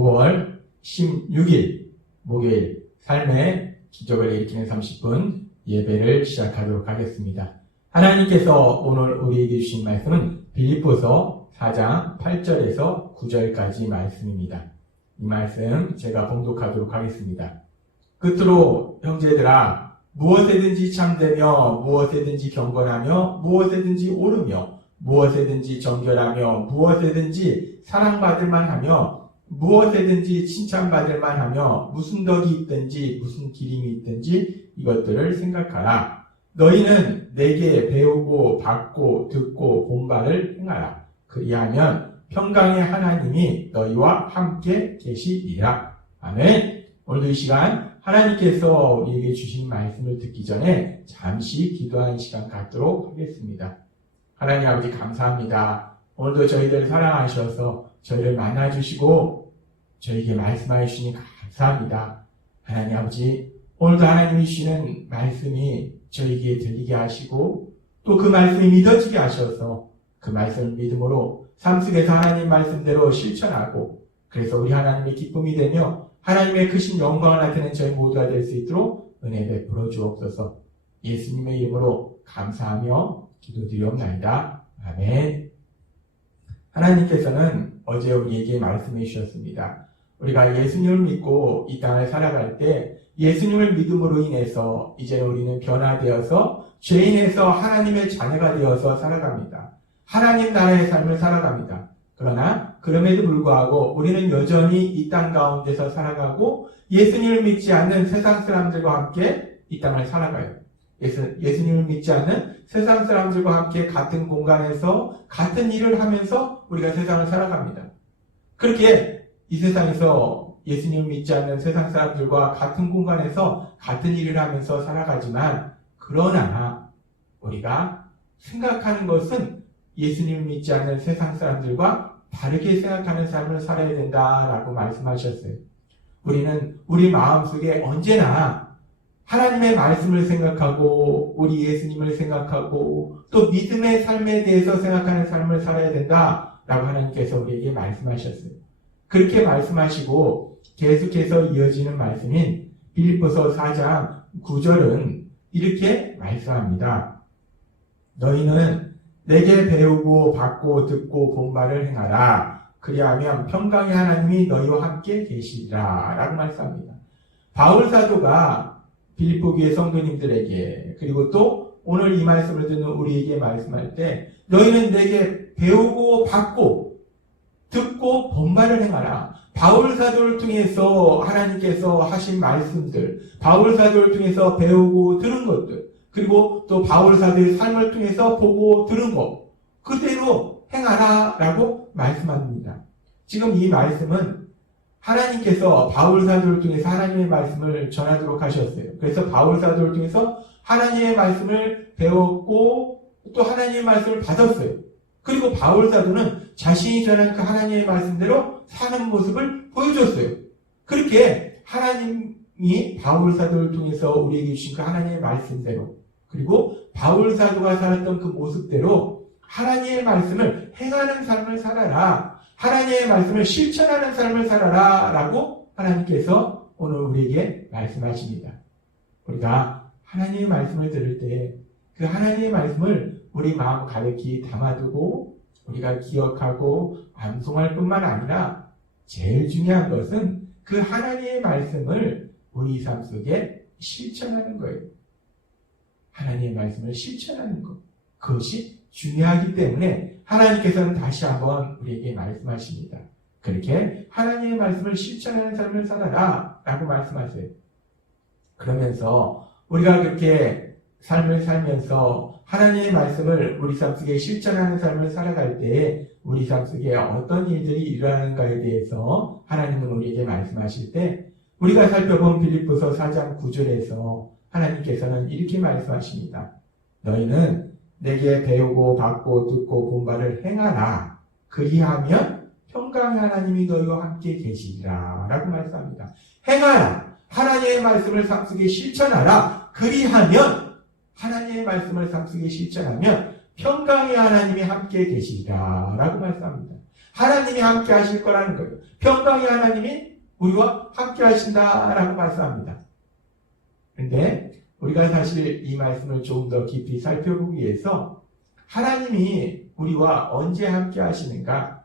9월 16일 목요일 삶의 기적을 일으키는 30분 예배를 시작하도록 하겠습니다. 하나님께서 오늘 우리에게 주신 말씀은 빌립보서 4장 8절에서 9절까지 말씀입니다. 이 말씀 제가 봉독하도록 하겠습니다. 끝으로 형제들아, 무엇에든지 참되며 무엇에든지 경건하며 무엇에든지 옳으며 무엇에든지 정결하며 무엇에든지 사랑받을 만하며 무엇에든지 칭찬받을 만하며 무슨 덕이 있든지 무슨 기림이 있든지 이것들을 생각하라. 너희는 내게 배우고 받고 듣고 본 바를 행하라. 그리하면 평강의 하나님이 너희와 함께 계시리라. 아멘. 오늘도 이 시간 하나님께서 우리에게 주신 말씀을 듣기 전에 잠시 기도하는 시간 갖도록 하겠습니다. 하나님 아버지 감사합니다. 오늘도 저희들 사랑하셔서 저희를 만나주시고 저희에게 말씀하여 주시니 감사합니다. 하나님 아버지, 오늘도 하나님이 주시는 말씀이 저희에게 들리게 하시고 또 그 말씀이 믿어지게 하셔서 그 말씀을 믿음으로 삶 속에서 하나님 말씀대로 실천하고 그래서 우리 하나님의 기쁨이 되며 하나님의 크신 영광을 나타내는 저희 모두가 될 수 있도록 은혜 베풀어 주옵소서. 예수님의 이름으로 감사하며 기도드리옵나이다. 아멘. 하나님께서는 어제 우리에게 말씀해 주셨습니다. 우리가 예수님을 믿고 이 땅을 살아갈 때 예수님을 믿음으로 인해서 이제 우리는 변화되어서 죄인에서 하나님의 자녀가 되어서 살아갑니다. 하나님 나라의 삶을 살아갑니다. 그러나 그럼에도 불구하고 우리는 여전히 이 땅 가운데서 살아가고 예수님을 믿지 않는 세상 사람들과 함께 이 땅을 살아가요. 예수님을 믿지 않는 세상 사람들과 함께 같은 공간에서 같은 일을 하면서 우리가 세상을 살아갑니다. 그렇게 이 세상에서 예수님을 믿지 않는 세상 사람들과 같은 공간에서 같은 일을 하면서 살아가지만 그러나 우리가 생각하는 것은 예수님을 믿지 않는 세상 사람들과 다르게 생각하는 삶을 살아야 된다라고 말씀하셨어요. 우리는 우리 마음속에 언제나 하나님의 말씀을 생각하고 우리 예수님을 생각하고 또 믿음의 삶에 대해서 생각하는 삶을 살아야 된다라고 하나님께서 우리에게 말씀하셨어요. 그렇게 말씀하시고 계속해서 이어지는 말씀인 빌립보서 4장 9절은 이렇게 말씀합니다. 너희는 내게 배우고 받고 듣고 본 바를 행하라. 그리하면 평강의 하나님이 너희와 함께 계시리라 라고 말씀합니다. 바울 사도가 빌립보 교회 성도님들에게 그리고 또 오늘 이 말씀을 듣는 우리에게 말씀할 때 너희는 내게 배우고 받고 듣고 본 바를 행하라. 바울 사도를 통해서 하나님께서 하신 말씀들, 바울 사도를 통해서 배우고 들은 것들, 그리고 또 바울 사도의 삶을 통해서 보고 들은 것, 그대로 행하라 라고 말씀합니다. 지금 이 말씀은 하나님께서 바울 사도를 통해서 하나님의 말씀을 전하도록 하셨어요. 그래서 바울 사도를 통해서 하나님의 말씀을 배웠고 또 하나님의 말씀을 받았어요. 그리고 바울 사도는 자신이 전한 그 하나님의 말씀대로 사는 모습을 보여줬어요. 그렇게 하나님이 바울 사도를 통해서 우리에게 주신 그 하나님의 말씀대로 그리고 바울 사도가 살았던 그 모습대로 하나님의 말씀을 행하는 삶을 살아라. 하나님의 말씀을 실천하는 삶을 살아라 라고 하나님께서 오늘 우리에게 말씀하십니다. 우리가 하나님의 말씀을 들을 때 그 하나님의 말씀을 우리 마음 가득히 담아두고 우리가 기억하고 암송할 뿐만 아니라 제일 중요한 것은 그 하나님의 말씀을 우리 삶 속에 실천하는 거예요. 하나님의 말씀을 실천하는 것. 그것이 중요하기 때문에 하나님께서는 다시 한번 우리에게 말씀하십니다. 그렇게 하나님의 말씀을 실천하는 삶을 살아라 라고 말씀하세요. 그러면서 우리가 그렇게 삶을 살면서 하나님의 말씀을 우리 삶 속에 실천하는 삶을 살아갈 때 우리 삶 속에 어떤 일들이 일어나는가에 대해서 하나님은 우리에게 말씀하실 때 우리가 살펴본 빌립보서 4장 9절에서 하나님께서는 이렇게 말씀하십니다. 너희는 내게 배우고 받고 듣고 본 바를 행하라. 그리하면 평강의 하나님이 너희와 함께 계시리라 라고 말씀합니다. 행하라. 하나님의 말씀을 삶 속에 실천하라. 그리하면 하나님의 말씀을 삶 속에 실천하면 평강의 하나님이 함께 계시리라 라고 말씀합니다. 하나님이 함께 하실 거라는 거예요. 평강의 하나님이 우리와 함께 하신다라고 말씀합니다. 그런데 우리가 사실 이 말씀을 조금 더 깊이 살펴보기 위해서 하나님이 우리와 언제 함께 하시는가,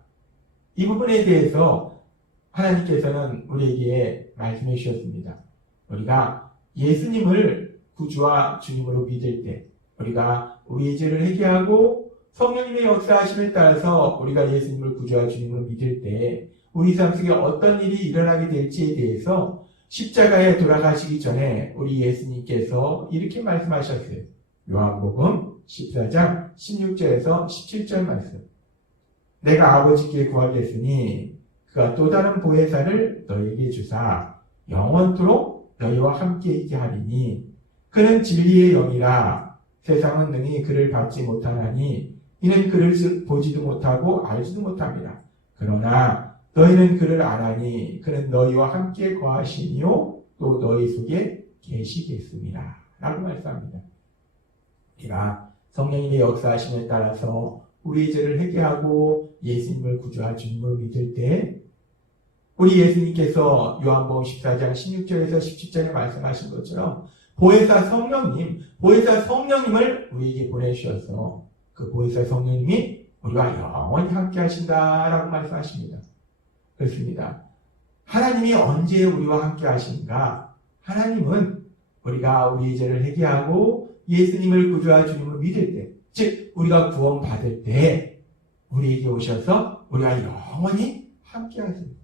이 부분에 대해서 하나님께서는 우리에게 말씀해 주셨습니다. 우리가 예수님을 구주와 주님으로 믿을 때, 우리가 우리의 죄를 회개하고 성령님의 역사하심에 따라서 우리가 예수님을 구주와 주님으로 믿을 때 우리 삶 속에 어떤 일이 일어나게 될지에 대해서 십자가에 돌아가시기 전에 우리 예수님께서 이렇게 말씀하셨어요. 요한복음 14장 16절에서 17절 말씀. 내가 아버지께 구하겠으니 그가 또 다른 보혜사를 너희에게 주사 영원토록 너희와 함께 있게 하리니 그는 진리의 영이라. 세상은 능히 그를 받지 못하나니 이는 그를 보지도 못하고 알지도 못합니다. 그러나 너희는 그를 아나니 그는 너희와 함께 거하시니요 또 너희 속에 계시겠습니다. 라고 말씀합니다. 우리가 성령님의 역사하심에 따라서 우리의 죄를 회개하고 예수님을 구주와 주님으로 믿을 때 우리 예수님께서 요한복음 14장 16절에서 17절에 말씀하신 것처럼 보혜사 성령님을 우리에게 보내주셔서 그 보혜사 성령님이 우리와 영원히 함께 하신다라고 말씀하십니다. 그렇습니다. 하나님이 언제 우리와 함께 하신가? 하나님은 우리가 우리의 죄를 회개하고 예수님을 구주와 주님으로 믿을 때, 즉 우리가 구원받을 때 우리에게 오셔서 우리와 영원히 함께 하십니다.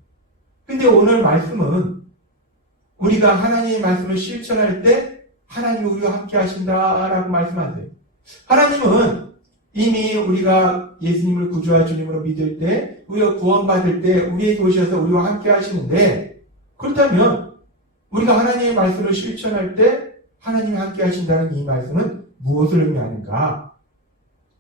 근데 오늘 말씀은 우리가 하나님의 말씀을 실천할 때 하나님이 우리와 함께 하신다라고 말씀하세요. 하나님은 이미 우리가 예수님을 구주와 주님으로 믿을 때, 우리가 구원받을 때 우리에게 오셔서 우리와 함께 하시는데, 그렇다면 우리가 하나님의 말씀을 실천할 때 하나님이 함께 하신다는 이 말씀은 무엇을 의미하는가?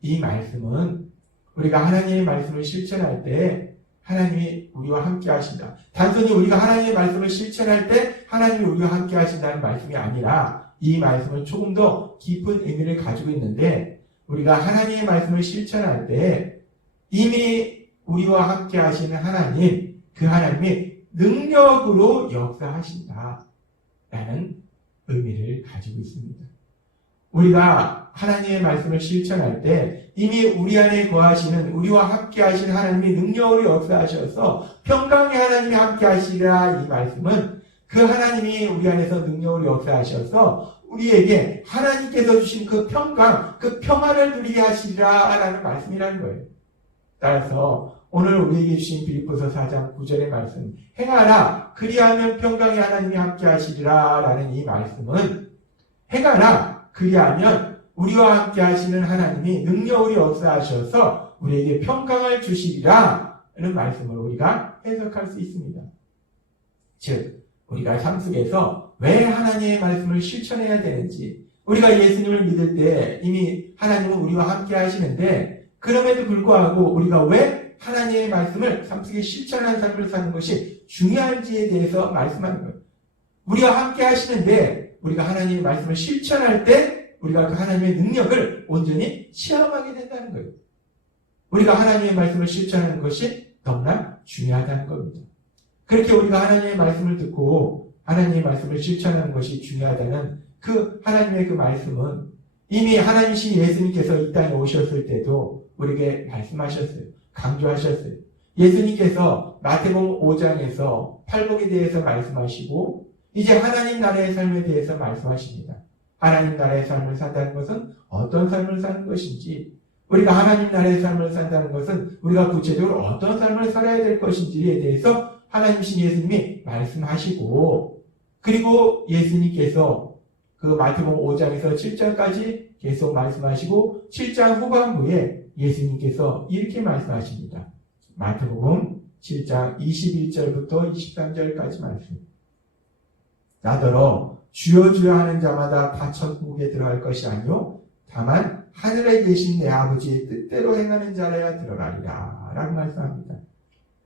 이 말씀은 우리가 하나님의 말씀을 실천할 때 하나님이 우리와 함께 하신다. 단순히 우리가 하나님의 말씀을 실천할 때 하나님이 우리와 함께 하신다는 말씀이 아니라 이 말씀은 조금 더 깊은 의미를 가지고 있는데, 우리가 하나님의 말씀을 실천할 때 이미 우리와 함께 하시는 하나님, 그 하나님이 능력으로 역사하신다 라는 의미를 가지고 있습니다. 우리가 하나님의 말씀을 실천할 때 이미 우리 안에 거하시는, 우리와 함께 하시는 하나님이 능력으로 역사하셔서 평강의 하나님이 함께 하시리라, 이 말씀은 그 하나님이 우리 안에서 능력으로 역사하셔서 우리에게 하나님께서 주신 그 평강, 그 평안을 누리게 하시리라 라는 말씀이라는 거예요. 따라서 오늘 우리에게 주신 빌립보서 4장 9절의 말씀, 행하라 그리하면 평강의 하나님이 함께 하시리라 라는 이 말씀은, 행하라 그리하면 우리와 함께 하시는 하나님이 능력으로 역사하셔서 우리에게 평강을 주시리라 라는 말씀을 우리가 해석할 수 있습니다. 즉 우리가 삶 속에서 왜 하나님의 말씀을 실천해야 되는지, 우리가 예수님을 믿을 때 이미 하나님은 우리와 함께 하시는데 그럼에도 불구하고 우리가 왜 하나님의 말씀을 삶 속에 실천하는 삶을 사는 것이 중요한지에 대해서 말씀하는 거예요. 우리와 함께 하시는데 우리가 하나님의 말씀을 실천할 때 우리가 그 하나님의 능력을 온전히 체험하게 된다는 거예요. 우리가 하나님의 말씀을 실천하는 것이 너무나 중요하다는 겁니다. 그렇게 우리가 하나님의 말씀을 듣고 하나님의 말씀을 실천하는 것이 중요하다는 그 하나님의 그 말씀은 이미 하나님이신 예수님께서 이 땅에 오셨을 때도 우리에게 말씀하셨어요. 강조하셨어요. 예수님께서 마태복음 5장에서 팔복에 대해서 말씀하시고 이제 하나님 나라의 삶에 대해서 말씀하십니다. 하나님 나라의 삶을 산다는 것은 어떤 삶을 사는 것인지, 우리가 하나님 나라의 삶을 산다는 것은 우리가 구체적으로 어떤 삶을 살아야 될 것인지에 대해서 하나님이신 예수님이 말씀하시고, 그리고 예수님께서 그 마태복음 5장에서 7장까지 계속 말씀하시고 7장 후반부에 예수님께서 이렇게 말씀하십니다. 마태복음 7장 21절부터 23절까지 말씀. 나더러 주여 주여 하는 자마다 다 천국에 들어갈 것이 아니요 다만 하늘에 계신 내 아버지의 뜻대로 행하는 자라야 들어가리라 라고 말씀합니다.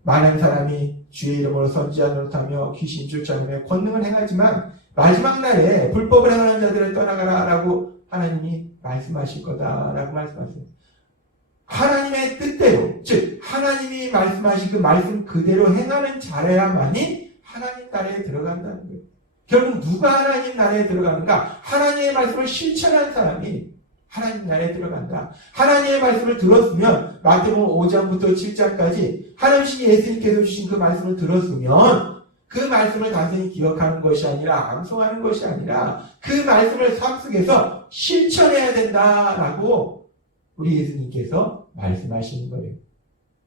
많은 사람이 주의 이름으로 선지자 노릇하며 귀신 쫓아내며 권능을 행하지만 마지막 날에 불법을 행하는 자들을 떠나가라 라고 하나님이 말씀하실 거다라고 말씀하세요. 하나님의 뜻대로, 즉 하나님이 말씀하신 그 말씀 그대로 행하는 자라야만이 하나님 나라에 들어간다는 거예요. 결국 누가 하나님 나라에 들어가는가? 하나님의 말씀을 실천한 사람이 하나님 나라에 들어간다. 하나님의 말씀을 들었으면 마태복음 5장부터 7장까지 하나님 예수님께서 주신 그 말씀을 들었으면 그 말씀을 단순히 기억하는 것이 아니라 암송하는 것이 아니라 그 말씀을 삶 속에서 실천해야 된다라고 우리 예수님께서 말씀하시는 거예요.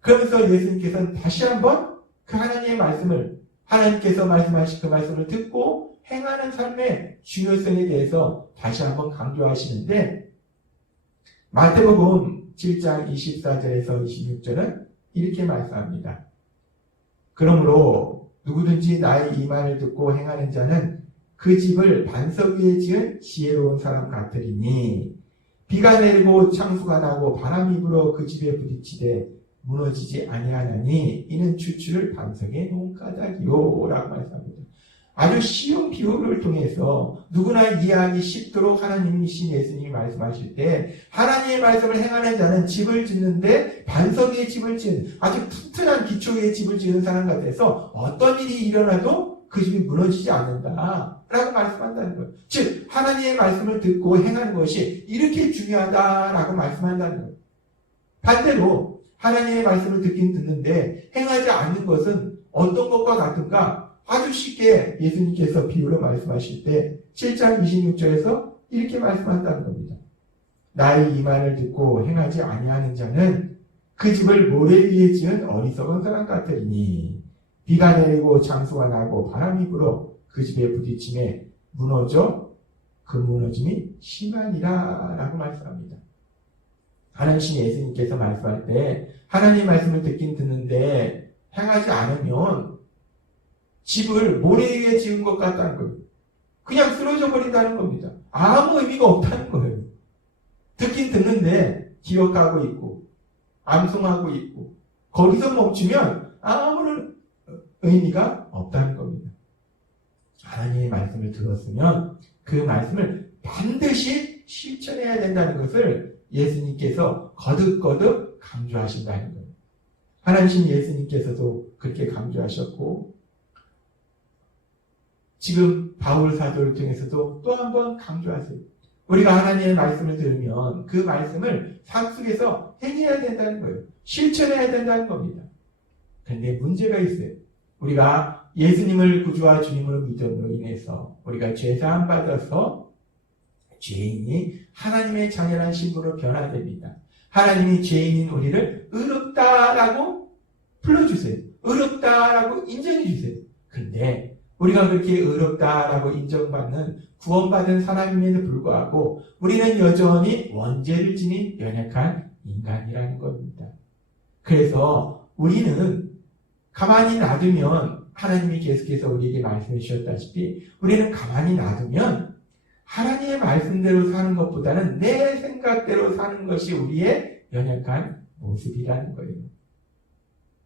그러면서 예수님께서는 다시 한번 그 하나님의 말씀을 하나님께서 말씀하신 그 말씀을 듣고 행하는 삶의 중요성에 대해서 다시 한번 강조하시는데 마태복음 7장 24절에서 26절은 이렇게 말씀합니다. 그러므로 누구든지 나의 이 말을 듣고 행하는 자는 그 집을 반석 위에 지은 지혜로운 사람 같으리니 비가 내리고 창수가 나고 바람이 불어 그 집에 부딪히되 무너지지 아니하나니 이는 추추를 반석에 놓은 까닭이요 라고 말씀합니다. 아주 쉬운 비유를 통해서 누구나 이해하기 쉽도록 하나님이신 예수님이 말씀하실 때 하나님의 말씀을 행하는 자는 집을 짓는데 반석 위에 집을 짓는 아주 튼튼한 기초 위에 집을 짓는 사람 같아서 어떤 일이 일어나도 그 집이 무너지지 않는다 라고 말씀한다는 거예요. 즉 하나님의 말씀을 듣고 행하는 것이 이렇게 중요하다라고 말씀한다는 거예요. 반대로 하나님의 말씀을 듣긴 듣는데 행하지 않는 것은 어떤 것과 같은가? 아주 쉽게 예수님께서 비유로 말씀하실 때 7장 26절에서 이렇게 말씀한다는 겁니다. 나의 이 말을 듣고 행하지 아니하는 자는 그 집을 모래 위에 지은 어리석은 사람 같으리니 비가 내리고 장수가 나고 바람이 불어 그 집에 부딪힘에 무너져 그 무너짐이 심하니라 라고 말씀합니다. 하나님 예수님께서 말씀할 때 하나님의 말씀을 듣긴 듣는데 행하지 않으면 집을 모래 위에 지은 것 같다는 거예요. 그냥 쓰러져 버린다는 겁니다. 아무 의미가 없다는 거예요. 듣긴 듣는데 기억하고 있고 암송하고 있고 거기서 멈추면 아무런 의미가 없다는 겁니다. 하나님의 말씀을 들었으면 그 말씀을 반드시 실천해야 된다는 것을 예수님께서 거듭거듭 강조하신다는 거예요. 하나님 예수님께서도 그렇게 강조하셨고 지금 바울 사도를 통해서도 또 한 번 강조하세요. 우리가 하나님의 말씀을 들으면 그 말씀을 삶 속에서 행해야 된다는 거예요. 실천해야 된다는 겁니다. 그런데 문제가 있어요. 우리가 예수님을 구주와 주님으로 믿음으로 인해서 우리가 죄사함 받아서 죄인이 하나님의 자녀란 신분으로 변화됩니다. 하나님이 죄인인 우리를 의롭다라고 불러주세요. 의롭다라고 인정해주세요. 그런데 우리가 그렇게 의롭다라고 인정받는 구원받은 사람임에도 불구하고 우리는 여전히 원죄를 지닌 연약한 인간이라는 겁니다. 그래서 우리는 가만히 놔두면 하나님이 계속해서 우리에게 말씀해 주셨다시피 우리는 가만히 놔두면 하나님의 말씀대로 사는 것보다는 내 생각대로 사는 것이 우리의 연약한 모습이라는 거예요.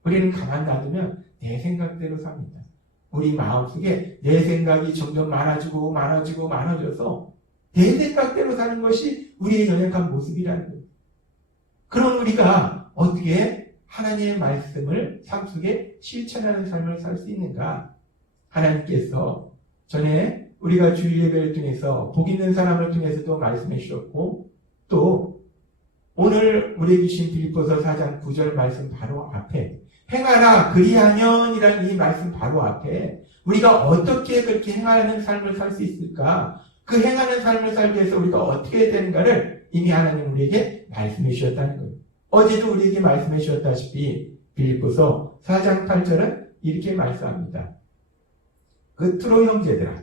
우리는 가만히 놔두면 내 생각대로 삽니다. 우리 마음속에 내 생각이 점점 많아져서 내 생각대로 사는 것이 우리의 연약한 모습이라는 거예요. 그럼 우리가 어떻게 하나님의 말씀을 삶 속에 실천하는 삶을 살 수 있는가? 하나님께서 전에 우리가 주일 예배를 통해서 복 있는 사람을 통해서도 말씀해 주셨고 또 오늘 우리에게 주신 빌립보서 4장 9절 말씀 바로 앞에 행하라 그리하면이라는 이 말씀 바로 앞에 우리가 어떻게 그렇게 행하는 삶을 살 수 있을까? 그 행하는 삶을 살기 위해서 우리가 어떻게 해야 되는가를 이미 하나님 우리에게 말씀해 주셨다는 거예요. 어제도 우리에게 말씀해 주셨다시피 빌립보서 4장 8절은 이렇게 말씀합니다. 끝으로 형제들아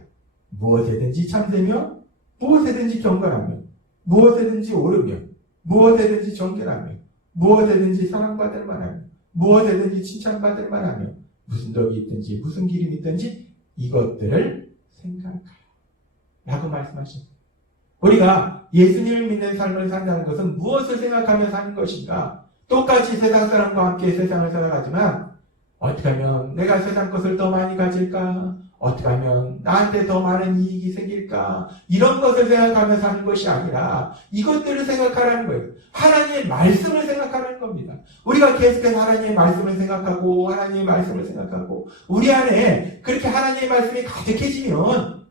무엇에든지 참되며 무엇에든지 경건하며 무엇에든지 오르며 무엇에든지 정결하며 무엇에든지 사랑받을 만하며 무엇에든지 칭찬받을 만하며 무슨 덕이 있든지 무슨 기름이 있든지 이것들을 생각하라 라고 말씀하십니다. 우리가 예수님을 믿는 삶을 산다는 것은 무엇을 생각하며 사는 것인가? 똑같이 세상 사람과 함께 세상을 살아가지만 어떻게 하면 내가 세상 것을 더 많이 가질까? 어떻게 하면 나한테 더 많은 이익이 생길까? 이런 것을 생각하면서 하는 것이 아니라 이것들을 생각하라는 거예요. 하나님의 말씀을 생각하라는 겁니다. 우리가 계속해서 하나님의 말씀을 생각하고 하나님의 말씀을 생각하고 우리 안에 그렇게 하나님의 말씀이 가득해지면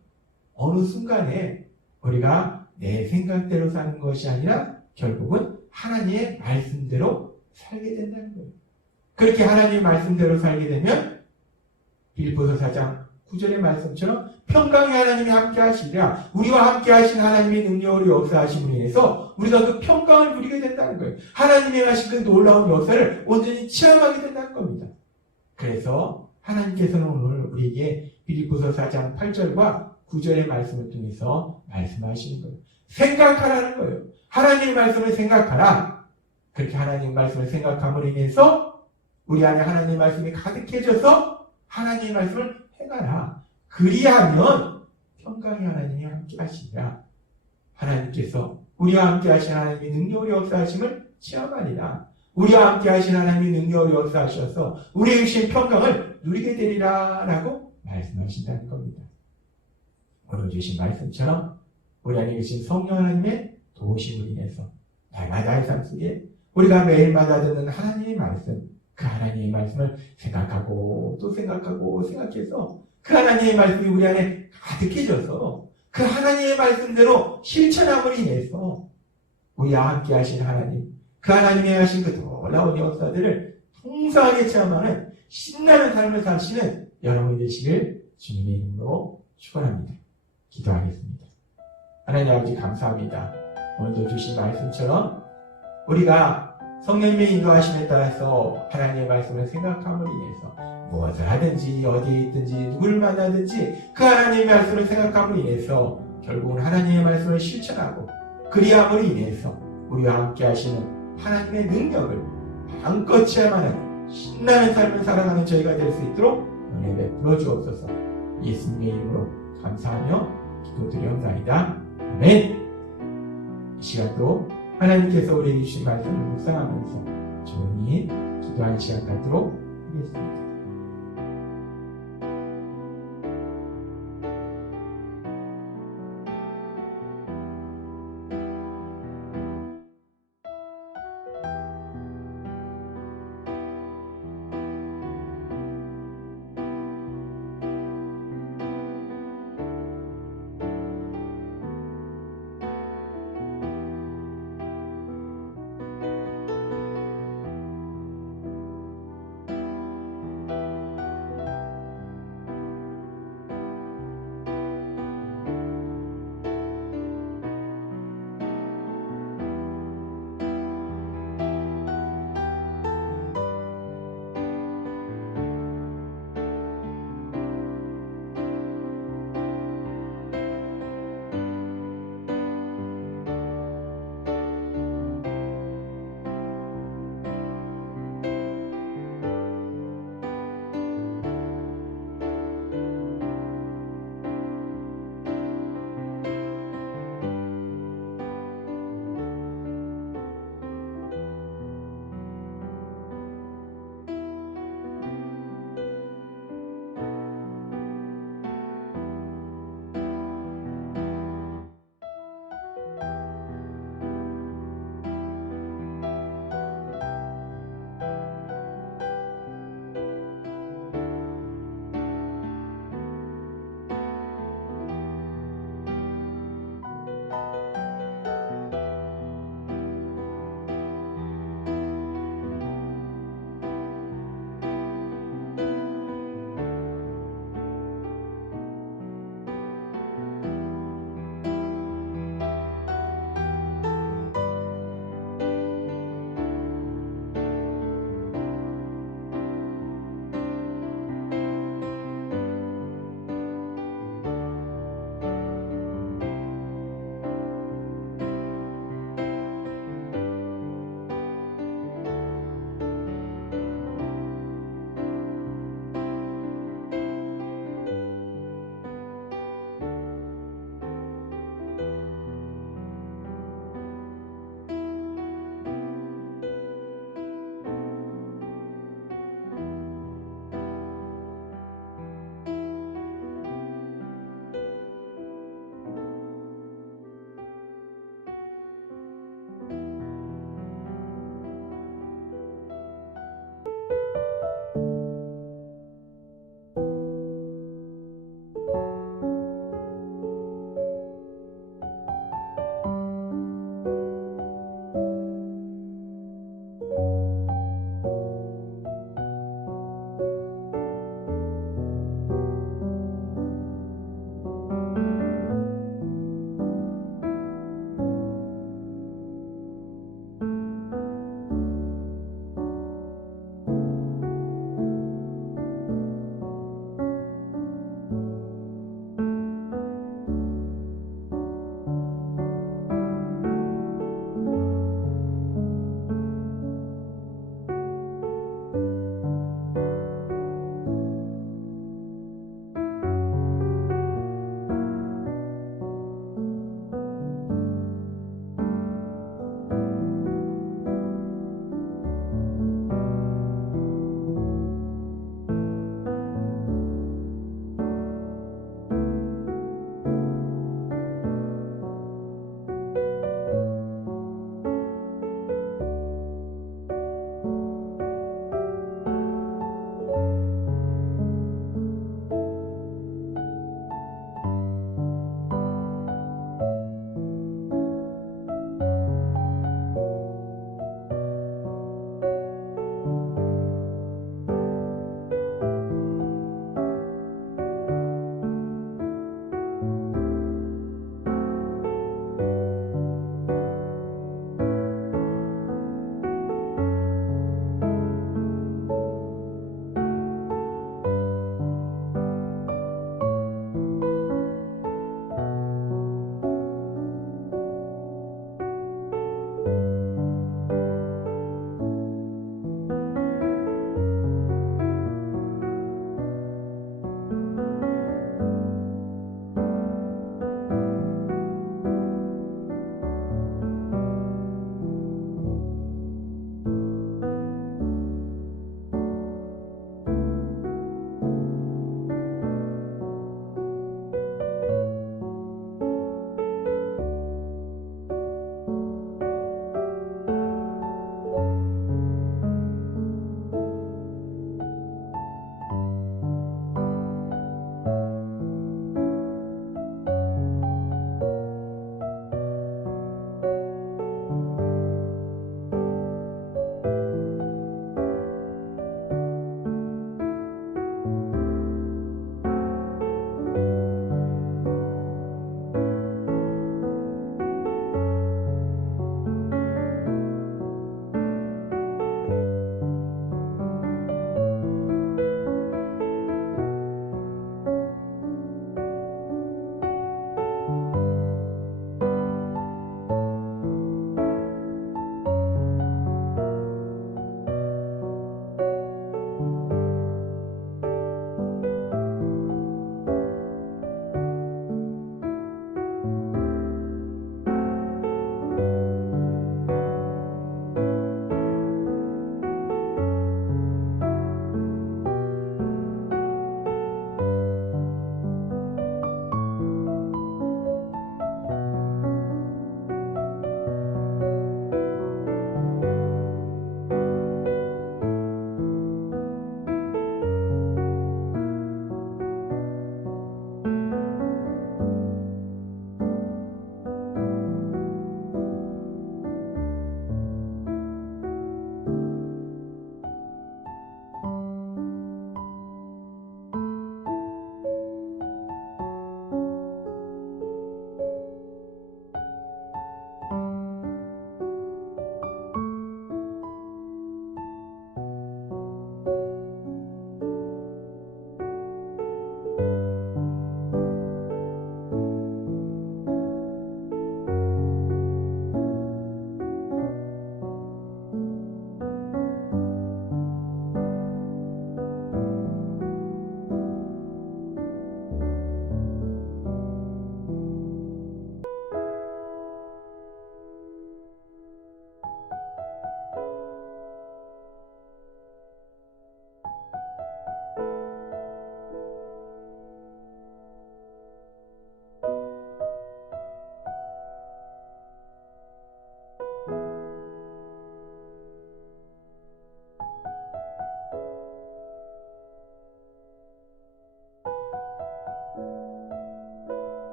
어느 순간에 우리가 내 생각대로 사는 것이 아니라 결국은 하나님의 말씀대로 살게 된다는 거예요. 그렇게 하나님의 말씀대로 살게 되면 빌립보서 4장 9절의 말씀처럼 평강의 하나님이 함께 하시리라. 우리와 함께 하신 하나님의 능력으로 역사하심으로 인해서 우리가 그 평강을 누리게 된다는 거예요. 하나님이 하신 그 놀라운 역사를 온전히 체험하게 된다는 겁니다. 그래서 하나님께서는 오늘 우리에게 빌립보서 4장 8절과 9절의 말씀을 통해서 말씀하시는 거예요. 생각하라는 거예요. 하나님의 말씀을 생각하라. 그렇게 하나님의 말씀을 생각함으로 인해서 우리 안에 하나님의 말씀이 가득해져서 하나님의 말씀을 행하라. 그리하면 평강의 하나님이 함께 하시리라. 하나님께서 우리와 함께 하신 하나님의 능력으로 역사하심을 체험하리라. 우리와 함께 하신 하나님의 능력으로 역사하셔서 우리의 주신 평강을 누리게 되리라 라고 말씀하신다는 겁니다. 오늘 주신 말씀처럼 우리 안에 계신 성령 하나님의 도우심으로 인해서 날마다의 삶 속에 우리가 매일마다 듣는 하나님의 말씀, 그 하나님의 말씀을 생각하고 또 생각하고 생각해서 그 하나님의 말씀이 우리 안에 가득해져서 그 하나님의 말씀대로 실천함으로 인해서 우리와 함께 하신 하나님, 그 하나님이 하신 그 놀라운 역사들을 풍성하게 체험하는 신나는 삶을 사시는 여러분이 되시길 주님의 이름으로 축원합니다. 기도하겠습니다. 하나님 아버지 감사합니다. 오늘도 주신 말씀처럼 우리가 성령님의 인도하심에 따라서 하나님의 말씀을 생각함으로 인해서 무엇을 하든지 어디에 있든지 누구를 만나든지 그 하나님의 말씀을 생각함으로 인해서 결국은 하나님의 말씀을 실천하고 그리함으로 인해서 우리와 함께 하시는 하나님의 능력을 마음껏 체험하는 신나는 삶을 살아가는 저희가 될 수 있도록 은혜 베풀어 주옵소서. 예수님의 이름으로 감사하며 기도드리옵나이다. 아멘. 이 시간도 하나님께서 우리에게 주신 말씀을 묵상하면서 조용히 기도하는 시간 갖도록 하겠습니다.